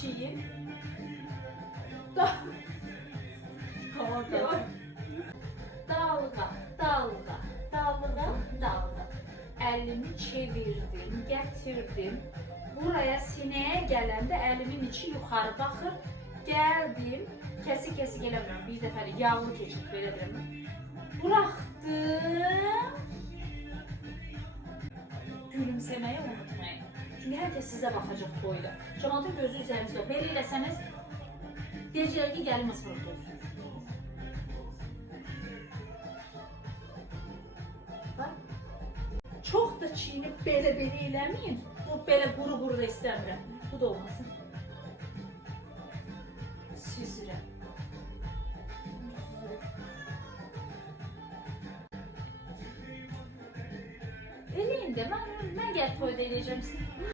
çiyin. Da dalga, dalga, dalga, dalga, dalga. Elimi çevirdim, getirdim. Buraya sineye gələndə əlimin içi yuxarı baxır. Gəldim, kesik eləmirəm. Bir dəfə yağlı keçib belə deyirəm. Buraxdım. Gülümsəməyi unutmayın. Çünki hər kəs sizə baxacaq toyda. Cəmaatın gözü üzərinizdə olur. Belə eləsəniz, deyəcəklər ki, gəlin mısırıq olsun. Çox da çiğnib belə eləməyin. Bu belə quru da istəmirəm. Bu da olmasın. Süzürəm. Eləyin də, mən gəl toyda eləyəcəm.